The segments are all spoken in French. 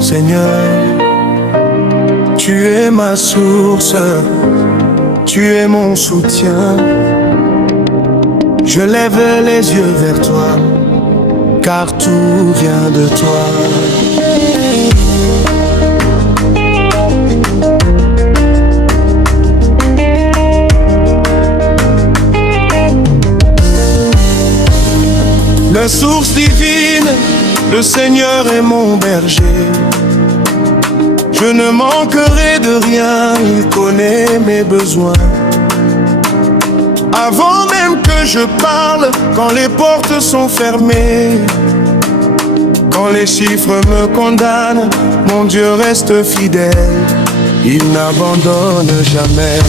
Seigneur, tu es ma source, tu es mon soutien. Je lève les yeux vers toi, car tout vient de toi. La source divine, le Seigneur est mon berger. Je ne manquerai de rien, il connaît mes besoins. Avant même que je parle, quand les portes sont fermées, quand les chiffres me condamnent, mon Dieu reste fidèle, il n'abandonne jamais.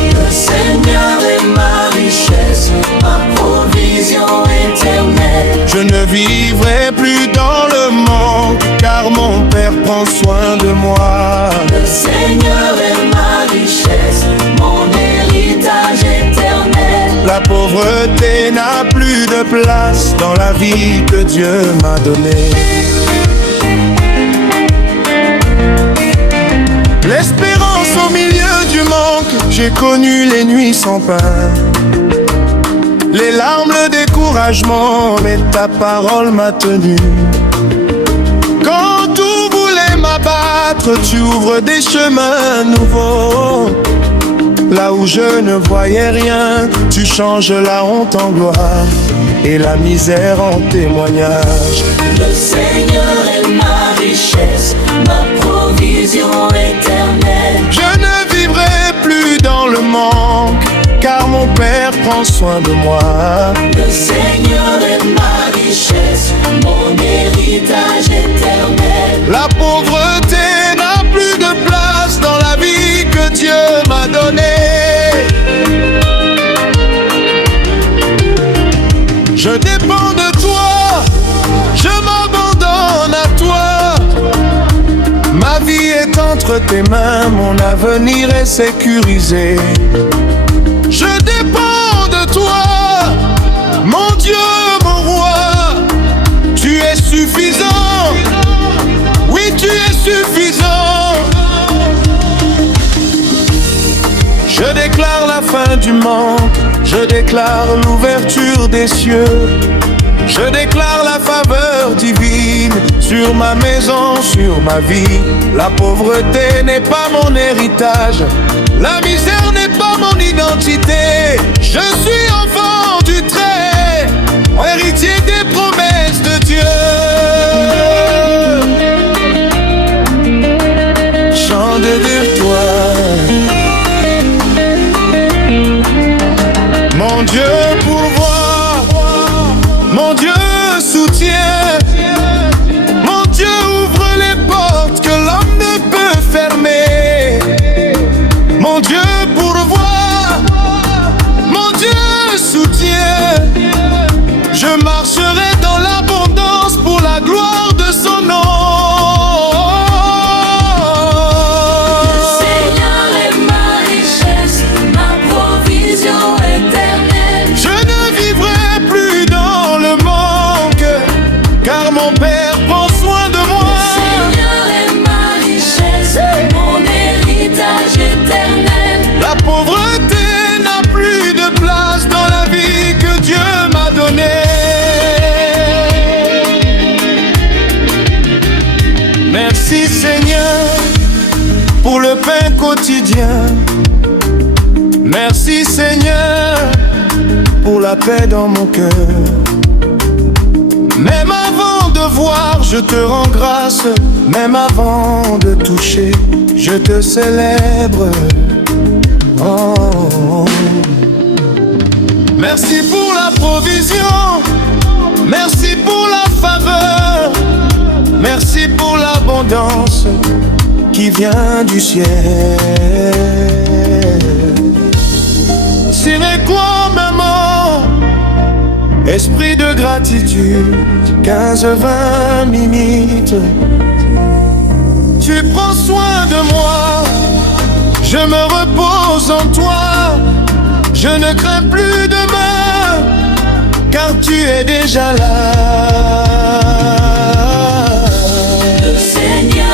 Le Seigneur est ma richesse, ma provision éternelle. Je ne vivrai plus dans le manque, car mon Père prend soin de moi. Le Seigneur est ma richesse, mon héritage éternel. La pauvreté n'a plus de place dans la vie que Dieu m'a donnée. L'espérance au milieu du manque, j'ai connu les nuits sans pain, les larmes, le découragement, mais ta parole m'a tenu. Quand tout voulait m'abattre, tu ouvres des chemins nouveaux. Là où je ne voyais rien, tu changes la honte en gloire et la misère en témoignage. Le Seigneur est ma richesse, ma provision éternelle. Je ne vivrai plus dans le manque, car mon Père prend soin de moi. Le Seigneur est ma richesse, mon héritage éternel. La pauvreté n'a plus de place dans la vie que Dieu m'a donnée. Je dépends de toi, je m'abandonne à toi. Ma vie est entre tes mains, mon avenir est sécurisé. Je dépends de toi, mon Dieu, mon roi. Tu es suffisant, oui tu es suffisant. Je déclare la fin du manque, je déclare l'ouverture des cieux. Je déclare la faveur divine sur ma maison, sur ma vie. La pauvreté n'est pas mon héritage, la misère n'est pas mon identité. Je suis enfant du Très, héritier des promesses de Dieu. Chant de victoire, mon Dieu pourvoit, mon Dieu soutient, mon Dieu ouvre les portes que l'homme ne peut fermer. Mon Dieu pourvoit, mon Dieu soutient. Je marcherai dans l'abondance pour la gloire de son nom. Le Seigneur est ma richesse, ma provision éternelle. Je ne vivrai plus dans le manque, car mon Père prend soin de moi. Le Seigneur est ma richesse, mon héritage éternel. La pauvreté n'a plus de place dans la vie que Dieu m'a donnée. Merci Seigneur pour le pain quotidien. Merci Seigneur pour la paix dans mon cœur. Même avant de voir, je te rends grâce. Même avant de toucher, je te célèbre. Oh. Merci pour la provision, merci pour la faveur, merci pour l'abondance qui vient du ciel. Sine qua maman, esprit de gratitude, 15-20 minutes. Tu prends soin de moi, je me repose en toi. Je ne crains plus demain, car tu es déjà là. Le Seigneur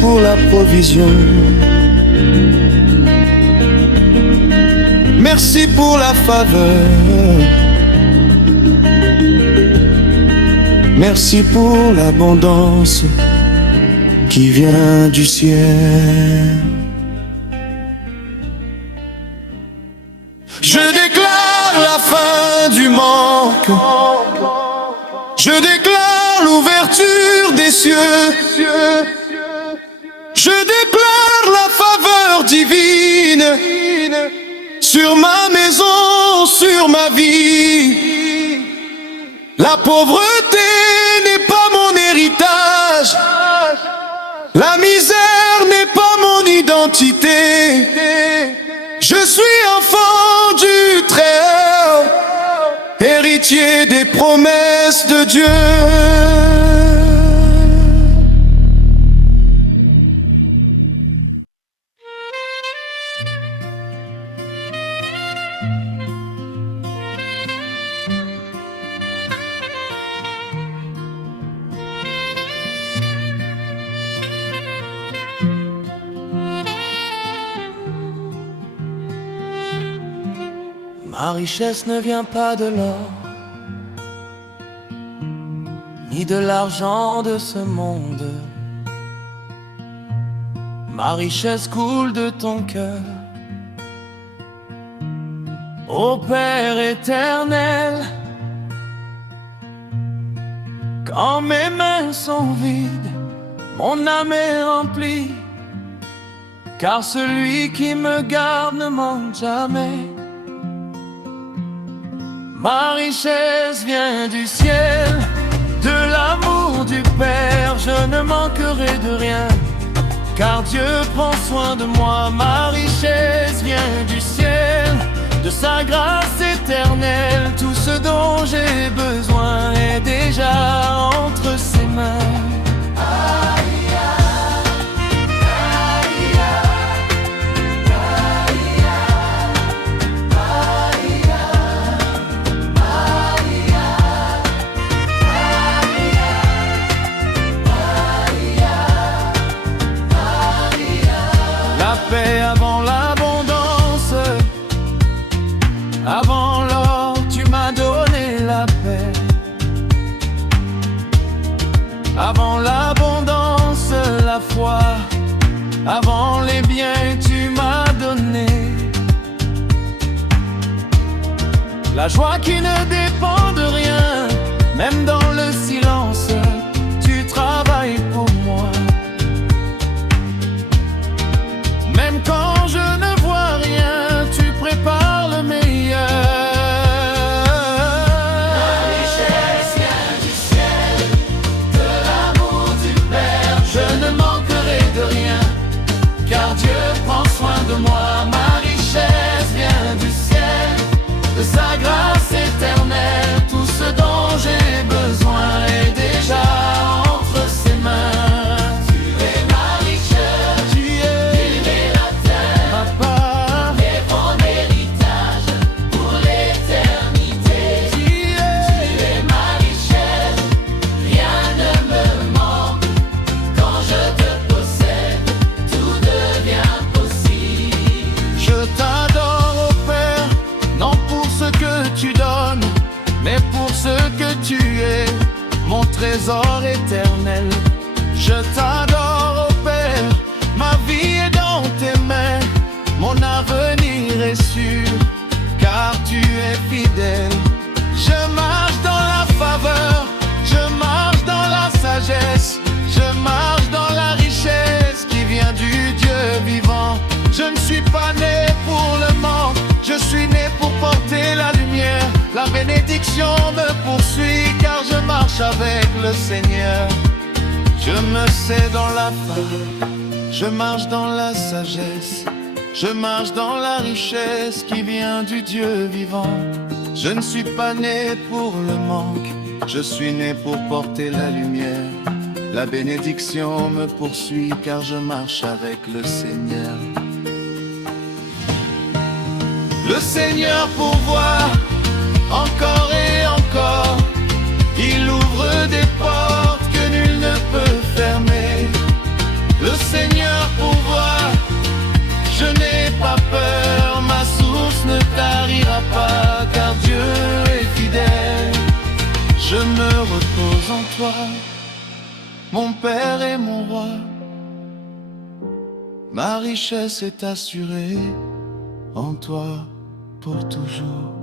pour la provision. Merci pour la faveur. Merci pour l'abondance qui vient du ciel. Je déclare la fin du manque. Je déclare l'ouverture des cieux. Je déclare la faveur divine sur ma maison, sur ma vie. La pauvreté n'est pas mon héritage. La misère n'est pas mon identité. Je suis enfant du Très-Haut, héritier des promesses de Dieu. Ma richesse ne vient pas de l'or, ni de l'argent de ce monde. Ma richesse coule de ton cœur, ô Père éternel. Quand mes mains sont vides, mon âme est remplie, car celui qui me garde ne manque jamais. Ma richesse vient du ciel, de l'amour du Père. Je ne manquerai de rien, car Dieu prend soin de moi. Ma richesse vient du ciel, de sa grâce éternelle. Tout ce dont j'ai besoin est déjà entre ses mains. Paix avant l'abondance, avant l'or, tu m'as donné la paix. Avant l'abondance, la foi, avant les biens, tu m'as donné la joie qui ne dépend de rien. Même dans le silence, tu travailles pour moi. Même quand je ne vois rien, tu prépares le meilleur. Ma richesse vient du ciel, de l'amour du Père. Je ne manquerai de rien, car Dieu prend soin de moi. Ma richesse vient du ciel, de sa grâce éternelle. Tout ce dont j'ai besoin est déjà entre ses mains. Mon trésor éternel, je t'adore, ô Père. Ma vie est dans tes mains, mon avenir est sûr, car tu es fidèle. Je marche dans la faveur, je marche dans la sagesse, je marche dans la richesse qui vient du Dieu vivant. Je ne suis pas né pour le manque, je suis né pour porter la lumière. La bénédiction me poursuit, car je marche avec le Seigneur. Je me sais dans la faveur, je marche dans la sagesse, je marche dans la richesse qui vient du Dieu vivant. Je ne suis pas né pour le manque, je suis né pour porter la lumière. La bénédiction me poursuit, car je marche avec le Seigneur. Le Seigneur pourvoit encore et encore, il ouvre des portes que nul ne peut fermer. Le Seigneur en toi, mon Père et mon roi. Ma richesse est assurée en toi pour toujours.